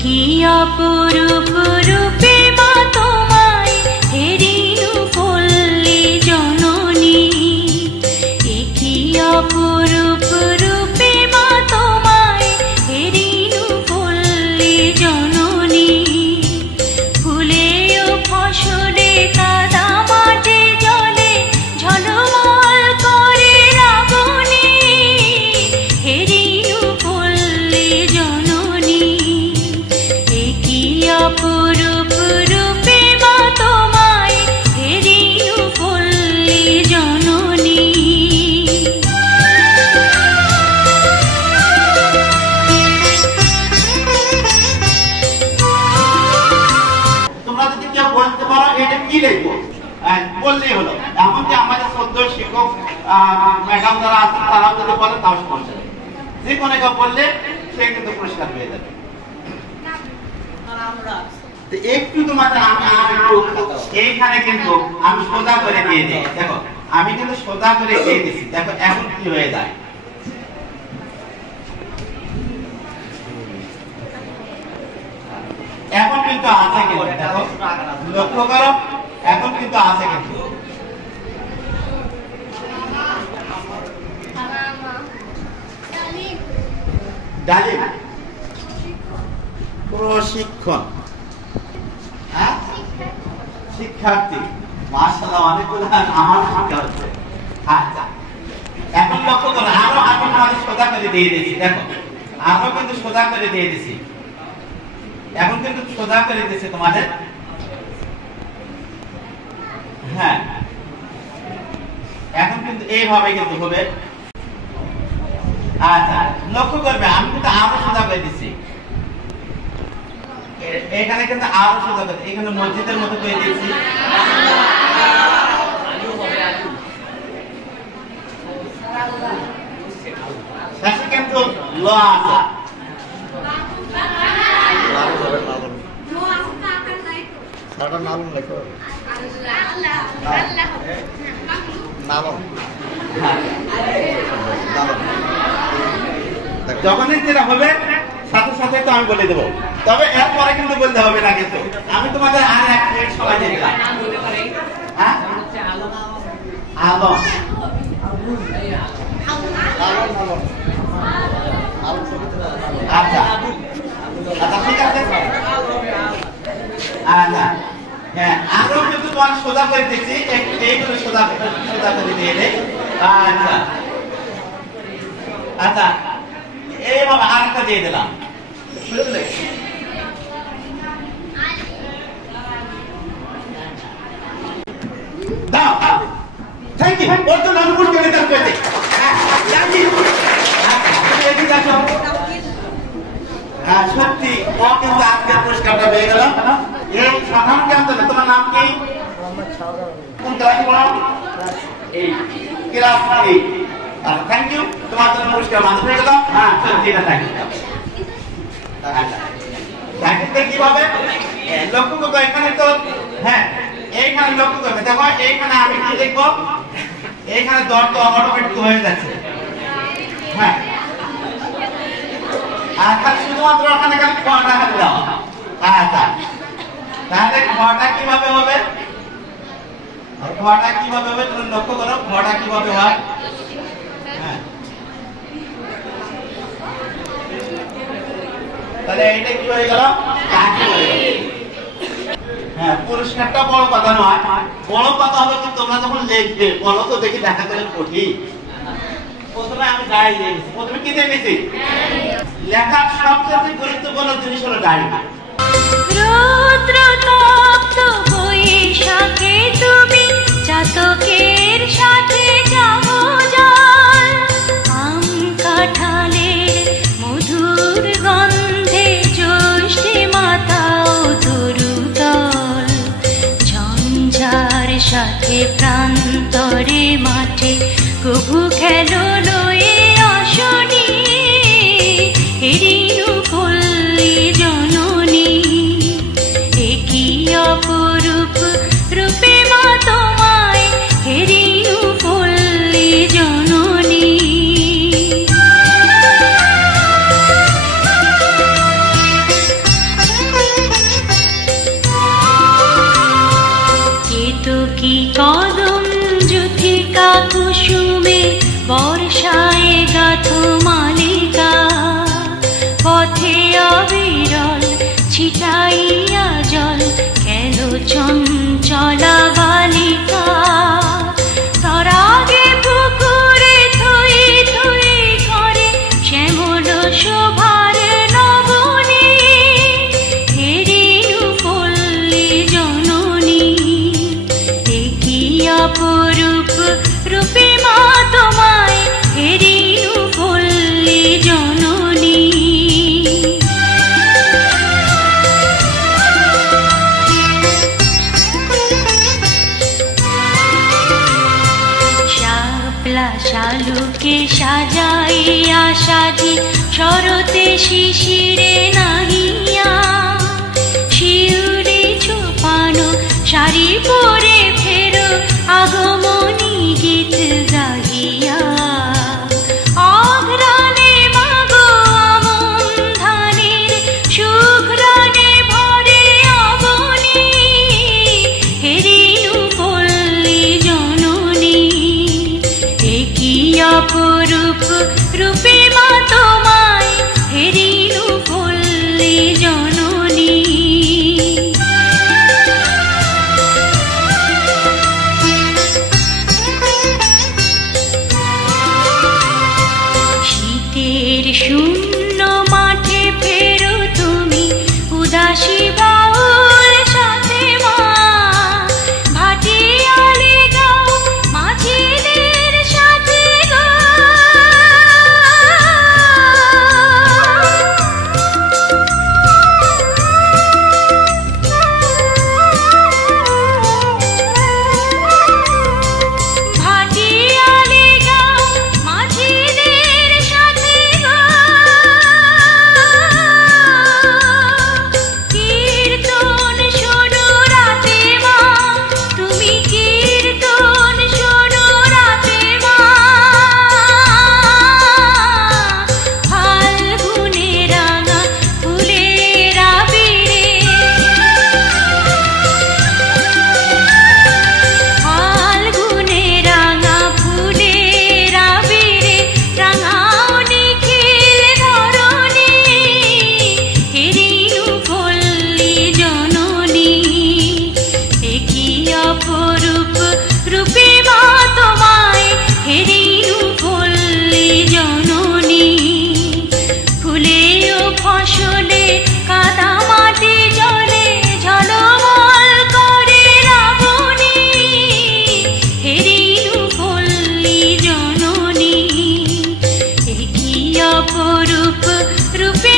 কি অপরূপ রূপে মা তোমায় হেরিনু পল্লী জননী, কি অপরূপ রূপে মা তোমায় হেরিনু পল্লী জননী। ফুলে ও ফসলে কাদা মাঠে জলে ঝলমল করে রাবণী, হেরিনু পল্লী জননী। কি অপরূপ রূপে মা তোমায় হেরিনু পল্লী জননী। তোমরা যদি কেউ বলতে পারো এটা কি লিখবো বললেই হলো। এমন যে আমাদের শ্রদ্ধ শিক্ষক ম্যাডাম যারা আছেন তারাও যদি বলে তাও সমস্যা নেই, যে কোনো কেউ বললে সে কিন্তু পুরস্কার পেয়ে যাবে। একটু তোমাদের এইখানে কিন্তু আমি সোজা করে দিয়ে দিই, দেখো আমি কিন্তু সোজা করে দিয়ে দিচ্ছি, দেখো এখন কি হয়ে যায়। এখন কিন্তু আছে কিন্তু দেখো লক্ষ্য করো, এখন কিন্তু আছে কিন্তু। ডালিম প্রশিক্ষণ, হ্যাঁ শিক্ষার্থী, মাশাআল্লাহ অনেকগুলো আমার শিক্ষা হচ্ছে। আচ্ছা এখন লক্ষ্য করো, আরো আমি তোমাদের সোজা করে দিয়ে দিয়েছি, দেখো আরো কিন্তু সোজা করে দিয়ে দিয়েছি, এখন কিন্তু সোজা করে দিয়েছে তোমাদের। হ্যাঁ এখন কিন্তু এইভাবে কিন্তু হবে। আচ্ছা লক্ষ্য করবে আমি কিন্তু আরো সোজা করে দিচ্ছি, এখানে কিন্তু আরো সোজা করে, এখানে মসজিদের মতো করে দিয়েছি। শেষে কিন্তু ল আছে, যখনই যেটা হবে সাথে সাথে তো আমি বলে দেবো, তবে এরপরে কিন্তু বলতে হবে না কিন্তু। আমি তোমাদের আর এক মিনিট সময় দিয়ে দিলাম। হ্যাঁ আলম, আচ্ছা আচ্ছা ঠিক আছে। আচ্ছা হ্যাঁ আরো কিন্তু তোমার সোজা করে দিচ্ছি, এইগুলো সোজা সোজা করে দিয়ে দেয়। আচ্ছা আচ্ছা এইভাবে আরেকটা দিয়ে দিলাম, দাও থ্যাংক ইউ। ওর জন্য আমি পুরস্কার দিতে পেরেছি, থ্যাংক ইউ। হ্যাঁ সত্যি ও কিন্তু আজকের পুরস্কারটা পেয়ে গেল। এই সাধারণ জ্ঞান তো না, তোমার নাম কি? কোন ক্লাসে পড়ো? ক্লাস 8। থ্যাংক ইউ, তোমার জন্য পুরস্কার মাঝে পেয়ে গেল। হ্যাঁ সত্যি এটা থ্যাংক ইউ। কিভাবে লক্ষ্য করবো এখানে তো, হ্যাঁ এইখানে লক্ষ্য করবে, দেখো এইখানে আমি কি লিখবো, এইখানে দর তো অটোমেটিক হয়ে যাচ্ছে। হ্যাঁ আর খালি শুধুমাত্র ওখানে খালি খটা খালি দাও। আচ্ছা তাহলে খটা কিভাবে হবে, খটা কিভাবে হবে তুমি লক্ষ্য করো, খটা কিভাবে হয়। হ্যাঁ তাহলে এইটা কি হয়ে গেল, হ্যাঁ পুরস্কারটা বড় কথা নয়, বড় কথা হবে কিন্তু তোমরা যখন লিখবে বলো তো দেখি দেখা করে কঠিন। প্রথমে আমি ডায়েরি লিখছি, প্রথমে কি দেখেছি, লেখার সবচেয়ে গুরুত্বপূর্ণ জিনিস হলো ডায়েরি। রৌদ্র তপ্ত বৈশাখে তুমি চাতকের সাথে যাবো জল, আম কাঁঠালের মধুর গন্ধে জ্যৈষ্ঠী মাতাও তরুতল, ঝঞ্ঝার সাথে প্রান্তরে মাঠে কবু খেলো লয়ে আসনি, হেরিনু পল্লী জননী। কি অপরূপ কি কদম যুথিকা কুসুমে বর্ষায় গাথো মালিকা, পথে অবিরল ছিটাইয়া জল কেন চঞ্চলা বালিকা। তরাগে পুকুরে থই থই করে শ্যামল শোভার নবনী, হেরিনু পল্লী জননী। একই অপরূপ রূপে মা তোমায়, হেরিনু পল্লী জননী। শাপলা শালুকে সাজাইয়া সাজি শরতে শিশিরে নাহিয়া, শিউলি ছোপানো শাড়ি পরে ফেরো আগমনী গীত গাহিয়া। অঘ্রাণে মাগো আমন ধানের সুঘ্রাণে ভরে অবনী, হেরিনু পল্লী জননী। একই অপরূপ রূপে মা তোমায়, হেরিনু পল্লী জননী। শীতের শূন্য মাঠে ফেরো তুমি উদাসী বাউল সাথে মা, ভাটিয়ালি গাও মাঝিদের সাথে গো। ভাটিয়ালি গাও মাঝিদের সাথে গো। কীর্তন শোনো রাতে মা, তুমি কীর্তন শোনো রাতে মা। ফাল্গুনে রাঙা ফুলের আবিরে, ফাল্গুনে রাঙা ফুলের আবিরে রাঙাও নিখিল ধরণী, হেরিনু পল্লী জননী। একই অপরূপ রূপে মা তোমায়, হেরিনু পল্লী জননী। ফুলে ও ফসলে কাদা মাটি জলে ঝলমল করে রাবণী, হেরিনু পল্লী জননী। একই অপরূপ রূপে